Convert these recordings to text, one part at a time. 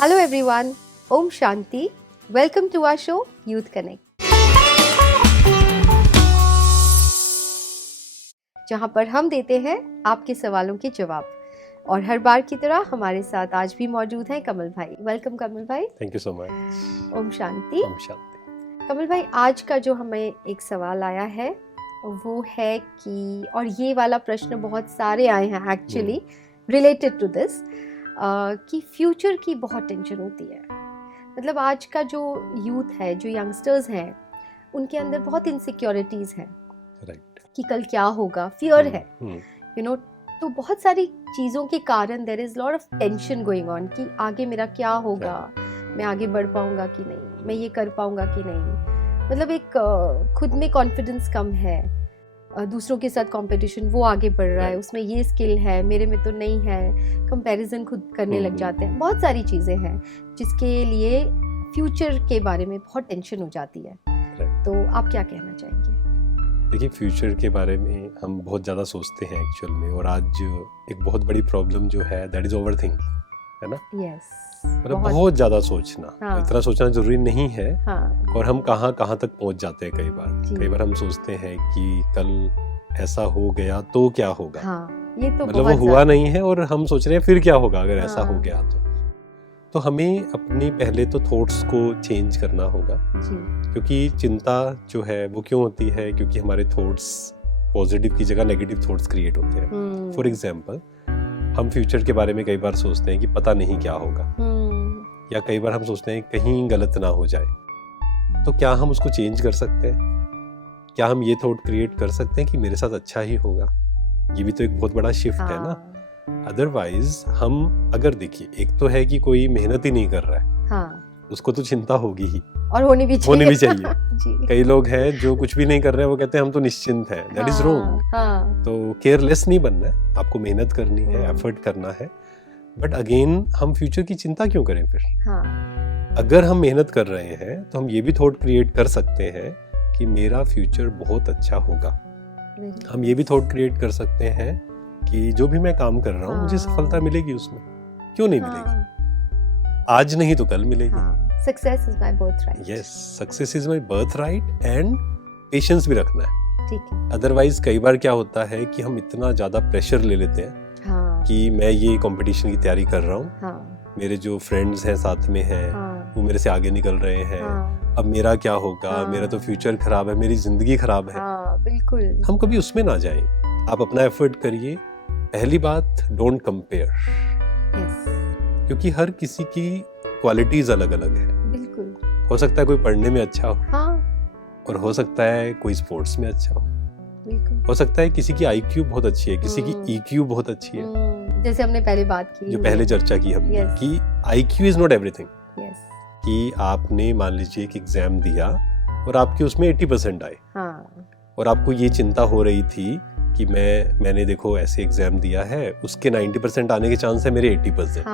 Hello everyone, Om Shanti. Welcome to our show Youth Connect. जहां पर हम देते हैं आपके सवालों के जवाब और हर बार की तरह हमारे साथ आज भी मौजूद हैं कमल भाई. वेलकम कमल भाई. Thank you so much. ओम शांति. ओम शांति. कमल भाई, आज का जो हमें एक सवाल आया है वो है कि, और ये वाला प्रश्न बहुत सारे आए हैं एक्चुअली रिलेटेड टू दिस, कि फ्यूचर की बहुत टेंशन होती है. मतलब आज का जो यूथ है, जो यंगस्टर्स हैं, उनके अंदर बहुत इनसिक्योरिटीज हैं. राइट. कि कल क्या होगा, फियर है, यू नो. तो बहुत सारी चीज़ों के कारण there is lot of tension going on कि आगे मेरा क्या होगा, मैं आगे बढ़ पाऊंगा कि नहीं, मैं ये कर पाऊंगा कि नहीं. मतलब एक खुद में कॉन्फिडेंस कम है, दूसरों के साथ कंपटीशन, वो आगे बढ़ रहा है, उसमें ये स्किल है, मेरे में तो नहीं है, कंपैरिजन खुद करने लग जाते हैं. बहुत सारी चीज़ें हैं जिसके लिए फ्यूचर के बारे में बहुत टेंशन हो जाती है. तो आप क्या कहना चाहेंगे? देखिए, फ्यूचर के बारे में हम बहुत ज़्यादा सोचते हैं एक्चुअल में, और आज एक बहुत बड़ी प्रॉब्लम जो है दैट इज़ ओवरथिंकिंग, है ना. यस. मतलब बहुत ज़्यादा सोचना. इतना सोचना जरूरी नहीं है. और हम कहाँ तक पहुँच जाते हैं कई बार हम सोचते हैं कि कल ऐसा हो गया तो क्या होगा. ये तो मतलब वो हुआ नहीं है और हम सोच रहे हैं फिर क्या होगा अगर ऐसा हो गया तो हमें अपने पहले तो थॉट्स को चेंज करना होगा. क्योंकि चिंता जो है वो क्यों होती है? क्योंकि हमारे थॉट्स पॉजिटिव की जगह नेगेटिव थॉट्स क्रिएट होते हैं. फॉर एग्जांपल, हम फ्यूचर के बारे में कई बार सोचते हैं कि पता नहीं क्या होगा, या कई बार हम सोचते हैं कहीं गलत ना हो जाए. तो क्या हम उसको चेंज कर सकते हैं? क्या हम ये थॉट क्रिएट कर सकते हैं कि मेरे साथ अच्छा ही होगा? ये भी तो एक बहुत बड़ा शिफ्ट है ना. अदरवाइज हम अगर देखिए, एक तो है कि कोई मेहनत ही नहीं कर रहा है, उसको तो चिंता होगी ही, और होनी भी चाहिए. कई लोग हैं जो कुछ भी नहीं कर रहे हैं, वो कहते हैं हम तो निश्चिंत हैं. That is wrong. तो केयरलेस नहीं बनना है, आपको मेहनत करनी है, एफर्ट करना है. बट अगेन, हम फ्यूचर की चिंता क्यों करें फिर? अगर हम मेहनत कर रहे हैं तो हम ये भी थॉट क्रिएट कर सकते हैं कि मेरा फ्यूचर बहुत अच्छा होगा. हम ये भी थॉट क्रिएट कर सकते हैं कि जो भी मैं काम कर रहा हूँ मुझे सफलता मिलेगी उसमें. क्यों नहीं मिलेगी? आज नहीं तो कल मिलेगी. Success is my birthright. Yes, success is my birthright. And patience भी रखना है. ठीक है. अदरवाइज कई बार क्या होता है कि हम इतना ज्यादा प्रेशर ले लेते हैं कि मैं ये कंपटीशन की तैयारी कर रहा हूँ, मेरे जो फ्रेंड्स हैं साथ में हैं वो मेरे से आगे निकल रहे हैं, अब मेरा क्या होगा, मेरा तो फ्यूचर खराब है, मेरी जिंदगी खराब है. बिल्कुल. हम कभी उसमें ना जाएं. आप अपना एफर्ट करिए. पहली बात, डोंट कंपेयर. क्योंकि हर किसी की क्वालिटीज अलग अलग है. बिल्कुल. हो सकता है कोई पढ़ने में अच्छा हो, और हो सकता है कोई स्पोर्ट्स में अच्छा हो. बिल्कुल. हो सकता है किसी की आईक्यू बहुत अच्छी है, किसी की ईक्यू बहुत अच्छी है. जैसे हमने पहले बात की, जो पहले चर्चा की हमने, कि आईक्यू इज नॉट एवरीथिंग. कि आपने मान लीजिए एक एग्जाम दिया और आपके उसमें 80% आए, और आपको ये चिंता हो रही थी कि मैंने देखो ऐसे एग्जाम दिया है, उसके 90% आने के चांस है, मेरे 80%.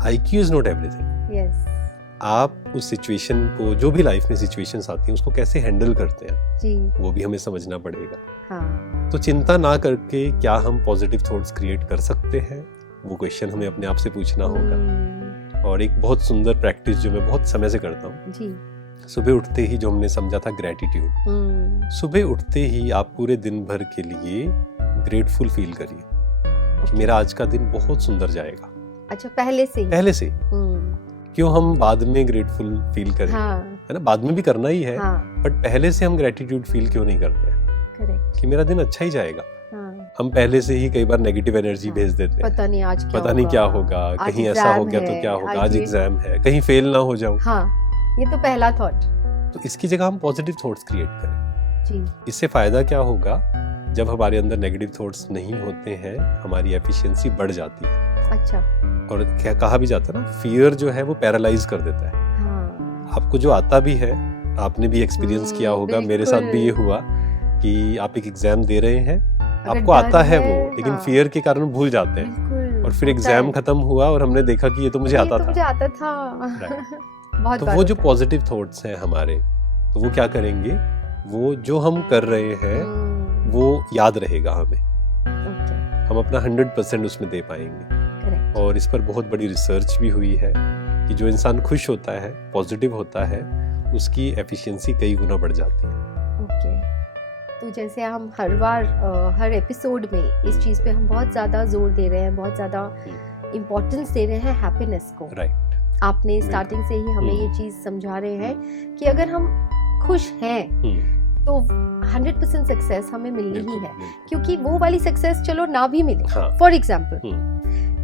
IQ is not everything. आप उस सिचुएशन को, जो भी लाइफ में सिचुएशंस आती हैं, उसको कैसे हैंडल करते हैं वो भी हमें समझना पड़ेगा. तो चिंता ना करके क्या हम पॉजिटिव थॉट्स क्रिएट कर सकते हैं, वो क्वेश्चन हमें अपने आप से पूछना होगा. और एक बहुत सुंदर प्रैक्टिस जो मैं बहुत समय से करता हूँ, सुबह उठते ही, जो हमने समझा था ग्रेटिट्यूड. सुबह उठते ही आप पूरे दिन भर के लिए ग्रेटफुल फील करिए कि मेरा आज का दिन बहुत सुंदर जाएगा. अच्छा, पहले से क्यों हम बाद में ग्रेटफुल फील करें? है ना, बाद में भी करना ही है, बट पहले से हम ग्रेटिट्यूड फील क्यों नहीं करते हैं? कि मेरा दिन अच्छा ही जाएगा. हम पहले से ही कई बार नेगेटिव एनर्जी भेज देते हैं. पता नहीं क्या होगा, कहीं ऐसा हो गया तो क्या होगा, आज एग्जाम है, कहीं फेल ना हो जाऊं. ये तो पहला थॉट. तो इसकी जगह हम पॉजिटिव थॉट्स क्रिएट करें. इससे फायदा क्या होगा? जब हमारे अंदर नेगेटिव थॉट्स नहीं होते हैं, हमारी एफिशिएंसी बढ़ जाती है. अच्छा. और क्या कहा भी जाता है ना, फियर जो है वो पैरालाइज कर देता है. आपको जो आता भी है, आपने भी एक्सपीरियंस किया होगा, मेरे साथ भी ये हुआ कि आप एक एग्जाम दे रहे हैं, आपको आता है वो, लेकिन फियर के कारण भूल जाते हैं. और फिर एग्जाम खत्म हुआ और हमने देखा कि ये तो मुझे आता था. तो वो जो पॉजिटिव थॉट्स हैं हमारे, तो वो क्या करेंगे, वो जो हम कर रहे हैं वो याद रहेगा हमें. हम अपना 100% उसमें दे पाएंगे. और इस पर बहुत बड़ी रिसर्च भी हुई है कि जो इंसान खुश होता है, पॉजिटिव होता है, उसकी एफिशिएंसी कई गुना बढ़ जाती है। ओके, तो जैसे हम हर बार हर एपिसोड में इस चीज़ पे हम बहुत ज़्यादा जोर दे रहे हैं, बहुत ज़्यादा इम्पोर्टेंस दे रहे हैं हैप्पीनेस को। राइट। आपने स्टार्टिंग से ही हमें ये चीज़ समझा रहे हैं कि अगर हम खुश हैं तो 100% सक्सेस हमें मिलनी ही है, क्योंकि वो वाली सक्सेस चलो ना भी मिले, फॉर एग्जाम्पल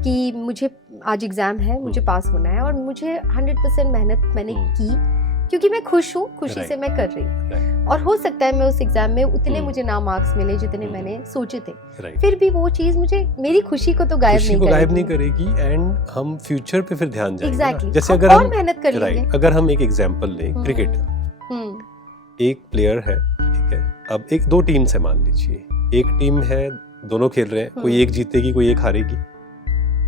कि मुझे आज एग्जाम है, मुझे पास होना है और मुझे 100% मेहनत मैंने की क्योंकि मैं खुश हूँ, खुशी से मैं कर रही हूँ, और हो सकता है मैं उस एग्जाम में उतने मुझे ना मार्क्स मिले जितने मैंने सोचे थे, फिर भी वो चीज मुझे मेरी खुशी को तो गायब नहीं करेगी एंड हम फ्यूचर पे फिर ध्यान जाएंगे। Exactly. जैसे हम अगर और मेहनत कर लेंगे। अगर हम एक एग्जांपल लें क्रिकेट का, एक प्लेयर है, ठीक है, अब एक दो टीम्स है मान लीजिए, एक टीम है, दोनों खेल रहे हैं, कोई एक जीतेगी कोई एक हारेगी।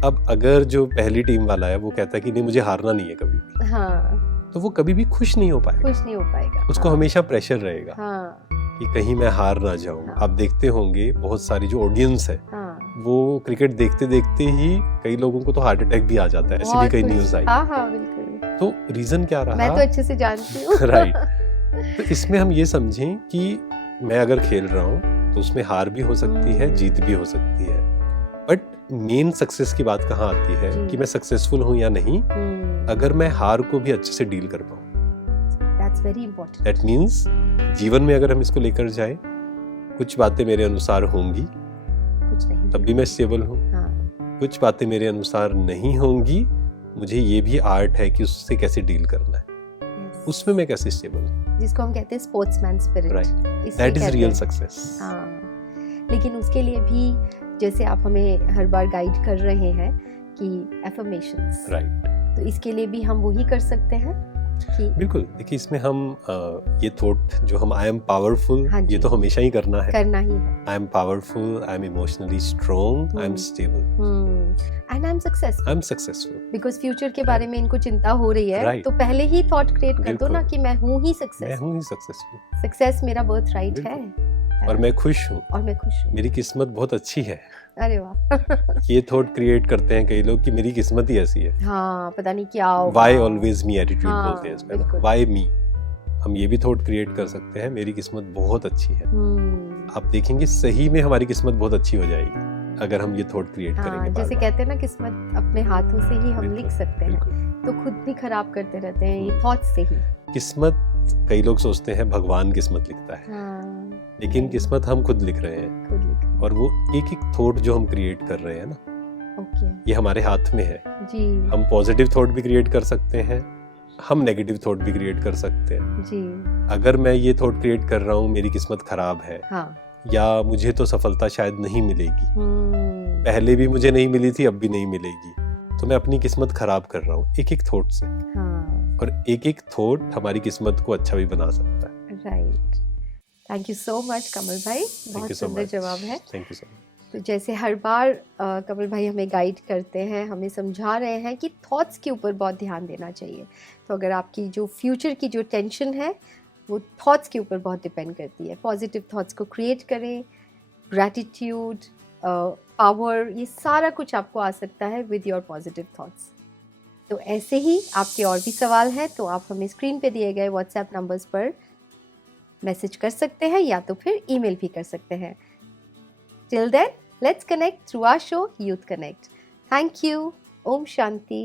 अब अगर जो पहली टीम वाला है वो कहता है कि नहीं मुझे हारना नहीं है कभी भी, तो वो कभी भी खुश नहीं हो पाएगा, उसको हमेशा प्रेशर रहेगा कि कहीं मैं हार ना जाऊं। आप देखते होंगे बहुत सारी जो ऑडियंस है वो क्रिकेट देखते देखते ही कई लोगों को तो हार्ट अटैक भी आ जाता है, ऐसी भी कई न्यूज़ आई। बिल्कुल। तो रीजन क्या रहा? मैं तो अच्छे से जानती हूँ। राइट। तो इसमें हम ये समझें कि मैं अगर खेल रहा हूँ तो उसमें हार भी हो सकती है, जीत भी हो सकती है, बट मेन सक्सेस की बात कहाँ आती है कि मैं सक्सेसफुल हूँ या नहीं, अगर मैं हार को भी अच्छे से डील कर पाऊँ। That's very important. That means जीवन में अगर हम इसको लेकर जाए, कुछ बातें मेरे अनुसार होंगी, कुछ नहीं, तब भी मैं स्टेबल हूँ। कुछ बातें मेरे अनुसार नहीं होंगी, मुझे ये भी आर्ट है कि उससे कैसे डील करना है, उसमें मैं कैसे स्टेबल हूँ, जिसको हम कहते हैं sportsman spirit. Right, that is real success. लेकिन उसके लिए भी जैसे आप हमें हर बार गाइड कर रहे हैं कि एफर्मेशंस, राइट, तो इसके लिए भी हम वही कर सकते हैं कि बिल्कुल। देखिए इसमें हम ये थॉट जो हम आई एम पावरफुल, ये तो हमेशा ही करना है। I am powerful, I am emotionally strong, I am stable and I am successful. Because future के बारे में इनको चिंता हो रही है, तो पहले ही थॉट क्रिएट कर दो ना कि मैं हूँ ही सक्सेसफुल। सक्सेस मेरा बर्थ राइट है और मैं खुश हूँ, मेरी किस्मत बहुत अच्छी है। अरे वाह। ये थॉट क्रिएट करते हैं कई लोग कि मेरी किस्मत ही ऐसी है, हाँ, पता नहीं क्या होगा। Why always me attitude बोलते हैं इसमें, Why me। हम ये भी थॉट क्रिएट कर सकते हैं, मेरी किस्मत बहुत अच्छी है। आप देखेंगे सही में हमारी किस्मत बहुत अच्छी हो जाएगी अगर हम ये थॉट क्रिएट करेंगे। जैसे कहते हैं ना, किस्मत अपने हाथों से ही हम लिख सकते हैं, तो खुद भी खराब करते रहते हैं ये थॉट से ही। किस्मत कई लोग सोचते हैं भगवान किस्मत लिखता है, लेकिन किस्मत हम खुद लिख रहे हैं, और वो एक एक थॉट जो हम क्रिएट कर रहे हैं ना, ये हमारे हाथ में है जी। हम पॉजिटिव थॉट भी क्रिएट कर सकते हैं, हम नेगेटिव थॉट भी क्रिएट कर सकते हैं जी। अगर मैं ये थॉट क्रिएट कर रहा हूँ मेरी किस्मत खराब है, या मुझे तो सफलता शायद नहीं मिलेगी, पहले भी मुझे नहीं मिली थी अब भी नहीं मिलेगी, तो मैं अपनी किस्मत खराब कर रहा हूँ एक एक थॉट से। और एक एक थॉट हमारी किस्मत को अच्छा भी बना सकता है। Right. Thank you so much Kamal भाई, बहुत सुंदर जवाब है। Thank you so much. तो जैसे हर बार कमल भाई हमें गाइड करते हैं, हमें समझा रहे हैं कि थॉट्स के ऊपर बहुत ध्यान देना चाहिए। तो अगर आपकी जो फ्यूचर की जो टेंशन है वो थॉट्स के ऊपर बहुत डिपेंड करती है, पॉजिटिव थॉट्स को क्रिएट करें, ग्रैटिट्यूड, पावर, ये सारा कुछ आपको आ सकता है विद योर पॉजिटिव थॉट्स। तो ऐसे ही आपके और भी सवाल हैं तो आप हमें स्क्रीन पे दिए गए व्हाट्सएप नंबर्स पर मैसेज कर सकते हैं या तो फिर ईमेल भी कर सकते हैं। Till then, let's connect through our show Youth Connect. Thank you. Om Shanti.